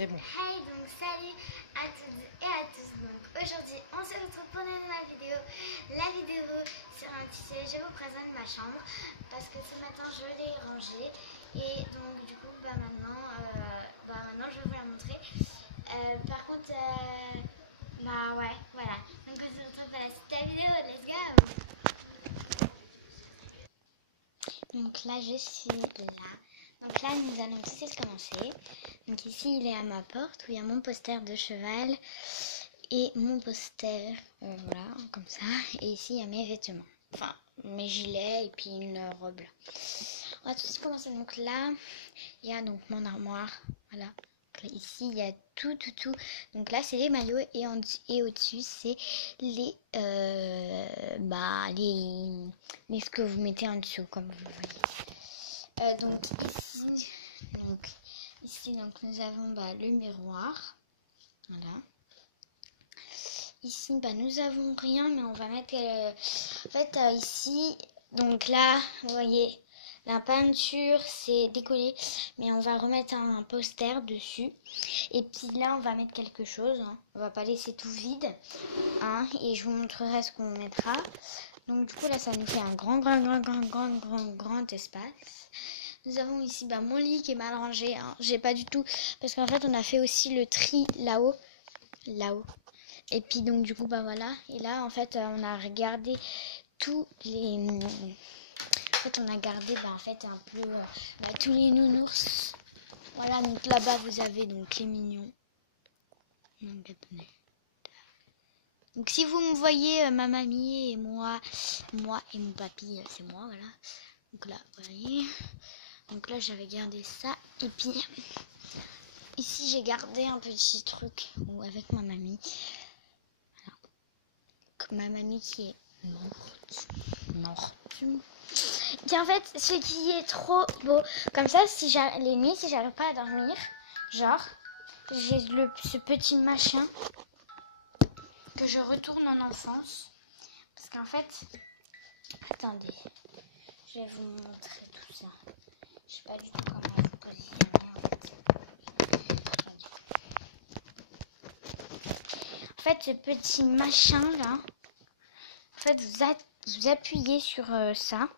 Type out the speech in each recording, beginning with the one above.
C'est bon. Hey, donc salut à toutes et à tous. Donc aujourd'hui, on se retrouve pour une nouvelle vidéo. La vidéo sur un tissé, je vous présente ma chambre parce que ce matin je l'ai rangée et donc du coup maintenant je vais vous la montrer. Par contre, ouais, voilà. Donc on se retrouve à la suite de la vidéo. Let's go. Donc là je suis là. Donc là, nous allons tout de suite commencer. Donc ici, il est à ma porte où il y a mon poster de cheval et mon poster, voilà, comme ça. Et ici, il y a mes vêtements, enfin, mes gilets et puis une robe là. On va tout de suite commencer. Donc là, il y a donc mon armoire, voilà. Donc là, ici, il y a tout. Donc là, c'est les maillots et au-dessus, c'est les ce que vous mettez en dessous, comme vous voyez. Donc ici nous avons le miroir, voilà. Ici nous avons rien, mais on va mettre ici, donc là vous voyez la peinture c'est décollé, mais on va remettre un poster dessus et puis là on va mettre quelque chose, hein. On va pas laisser tout vide, hein, et je vous montrerai ce qu'on mettra. Donc du coup là ça nous fait un grand espace. Nous avons ici mon lit qui est mal rangé, hein. J'ai pas du tout, parce qu'en fait on a fait aussi le tri là-haut. Et puis donc du coup voilà. Et là en fait on a regardé tous les... En fait on a gardé un peu tous les nounours. Voilà, donc là-bas vous avez donc les mignons. Donc attendez. Donc si vous me voyez, ma mamie et moi et mon papy, c'est moi, voilà. Donc là, vous voyez. Donc là, j'avais gardé ça. Et puis, ici, j'ai gardé un petit truc avec ma mamie. Voilà. Ma mamie qui est morte. Et puis en fait, ce qui est trop beau, comme ça, les nuits, si j'arrive pas à dormir, genre, j'ai ce petit machin que je retourne en enfance. Parce qu'en fait, attendez, je vais vous montrer tout ça. Je sais pas du tout comment vous positionner en fait. En fait, ce petit machin là, en fait, vous appuyez sur ça.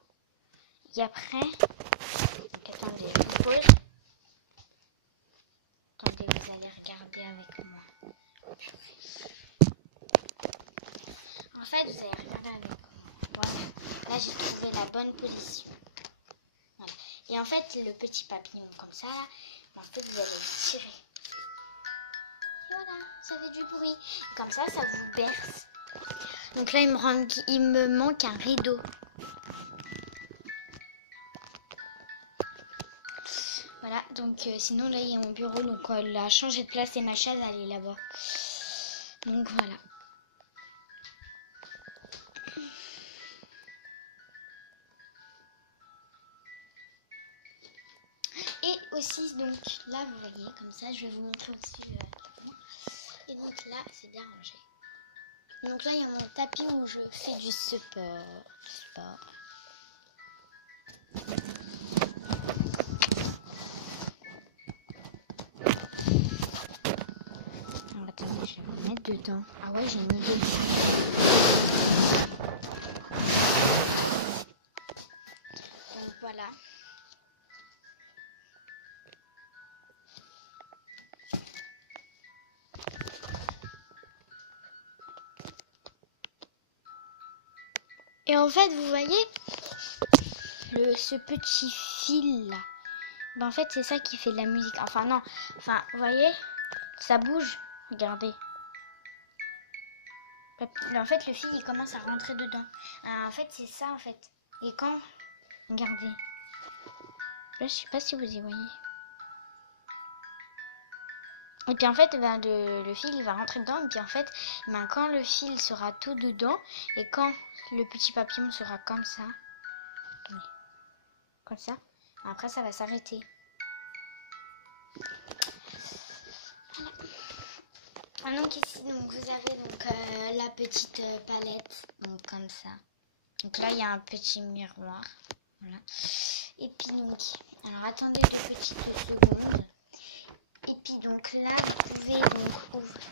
Et après, donc, attendez, je vous pose. Attendez, vous allez regarder avec moi. En fait, vous allez regarder avec moi. Voilà. Là, j'ai trouvé la bonne position. Voilà. Et en fait, le petit papillon comme ça, en fait, vous allez le tirer. Et voilà, ça fait du bruit. Comme ça vous berce. Donc là, il me manque un rideau. Voilà, donc sinon là, il y a mon bureau. Donc elle a changé de place et ma chaise, elle est là-bas. Donc voilà. Et aussi, donc là, vous voyez, comme ça, je vais vous montrer aussi. Et donc là, c'est bien rangé. Donc là, il y a mon tapis où je fais du sport. Alors, attendez, je vais me mettre dedans. Ah ouais, j'ai mis dedans. Donc voilà. Et en fait, vous voyez ce petit fil là. En fait, c'est ça qui fait de la musique. Enfin non, vous voyez, ça bouge. Regardez. En fait, le fil il commence à rentrer dedans. En fait, c'est ça en fait. Et quand, regardez. Là, je sais pas si vous y voyez. Et puis en fait, le fil il va rentrer dedans. Et puis en fait, quand le fil sera tout dedans et quand le petit papillon sera comme ça, après ça va s'arrêter. Voilà. Donc ici, vous avez la petite palette, donc comme ça. Donc là, il y a un petit miroir, voilà. Et puis alors attendez 2 petites secondes. Et puis donc là, vous pouvez donc ouvrir.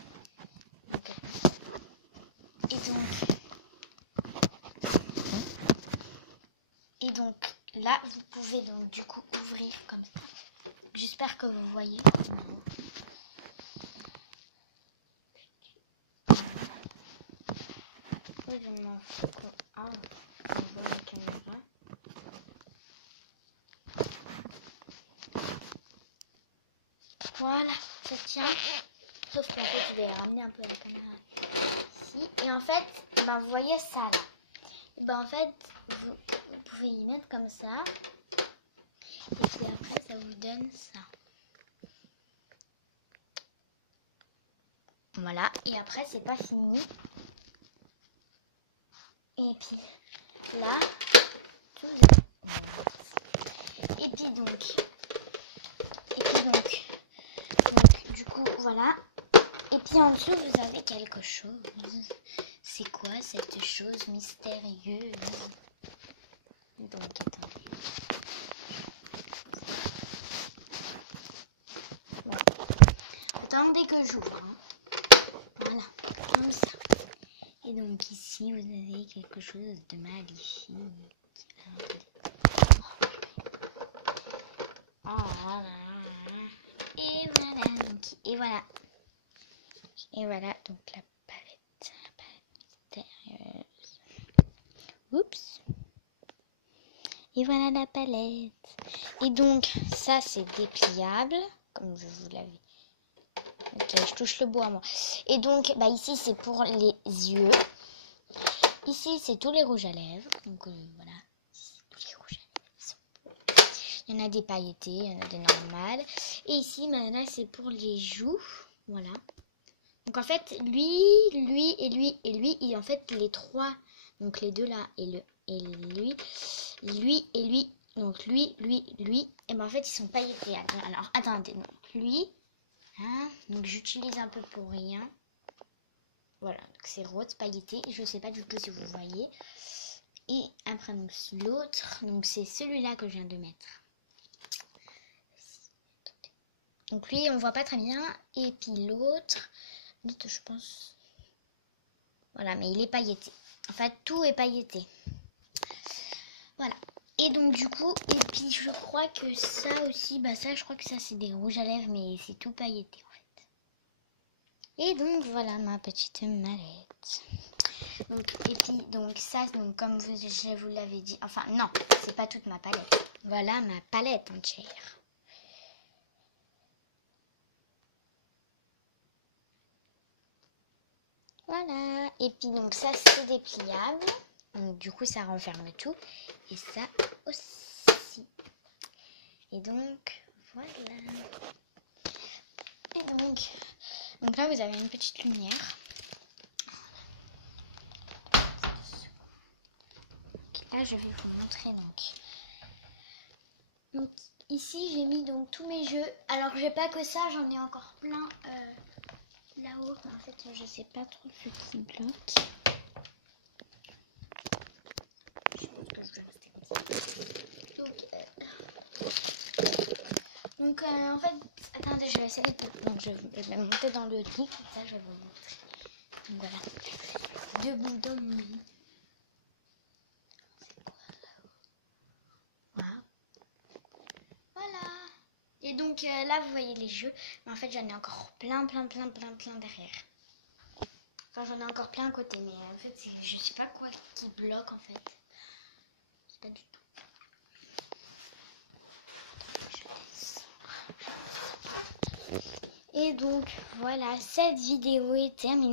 Et donc là, vous pouvez donc du coup ouvrir comme ça. J'espère que vous voyez. Oui, je m'en fous. Ah, on voit la caméra. Voilà, ça tient. Sauf qu'en fait, je vais ramener un peu la caméra ici. Et en fait, ben, vous voyez ça là. Et ben, en fait, vous pouvez y mettre comme ça. Et puis après, ça vous donne ça. Voilà. Et après, c'est pas fini. Et puis là, tout ça. Et puis donc, du coup, voilà. Et puis en dessous, vous avez quelque chose. C'est quoi cette chose mystérieuse? Donc, attendez. Voilà. Attendez que j'ouvre. Hein. Voilà, comme ça. Et donc ici, vous avez quelque chose de magnifique. Et voilà, donc, et voilà, donc la palette mystérieuse. Oups. Et voilà la palette. Et donc, ça c'est dépliable, comme je vous l'avais. Ok, je touche le bois moi. Et donc, bah ici c'est pour les yeux. Ici c'est tous les rouges à lèvres. Donc voilà. Ici, tous les rouges à lèvres. Il y en a des pailletés, il y en a des normales. Et ici, là c'est pour les joues. Voilà. Donc en fait, lui, et en fait les trois, donc les deux là, et lui, donc lui, et ben en fait ils sont pailletés. Alors attendez, donc lui, hein, donc j'utilise un peu pour rien. Voilà, donc c'est rose pailleté, je sais pas du tout si vous voyez. Et après donc l'autre, donc c'est celui-là que je viens de mettre. Donc lui on voit pas très bien, et puis l'autre, je pense. Voilà, mais il est pailleté. Enfin, tout est pailleté. Voilà. Et donc, du coup, et puis je crois que ça aussi, bah ça, je crois que ça, c'est des rouges à lèvres, mais c'est tout pailleté, en fait. Et donc, voilà ma petite mallette. Donc, et puis, donc, ça, donc, comme je vous l'avais dit, enfin, non, c'est pas toute ma palette. Voilà ma palette entière. Voilà. Et puis donc ça c'est dépliable. Donc du coup ça renferme tout. Et ça aussi. Et donc voilà. Et donc là vous avez une petite lumière. Là je vais vous montrer donc ici j'ai mis donc tous mes jeux. Alors j'ai pas que ça, j'en ai encore plein là-haut. En fait je sais pas trop ce qui bloque. Donc en fait, attendez, je vais essayer de... Donc je vais monter dans le lit, comme ça je vais vous montrer. Donc voilà, debout dans mon lit. Voilà. Voilà. Et donc là vous voyez les jeux, mais en fait j'en ai encore plein derrière. Enfin j'en ai encore plein à côté, mais en fait je sais pas quoi qui bloque en fait. Je sais pas du tout. Et donc voilà, cette vidéo est terminée.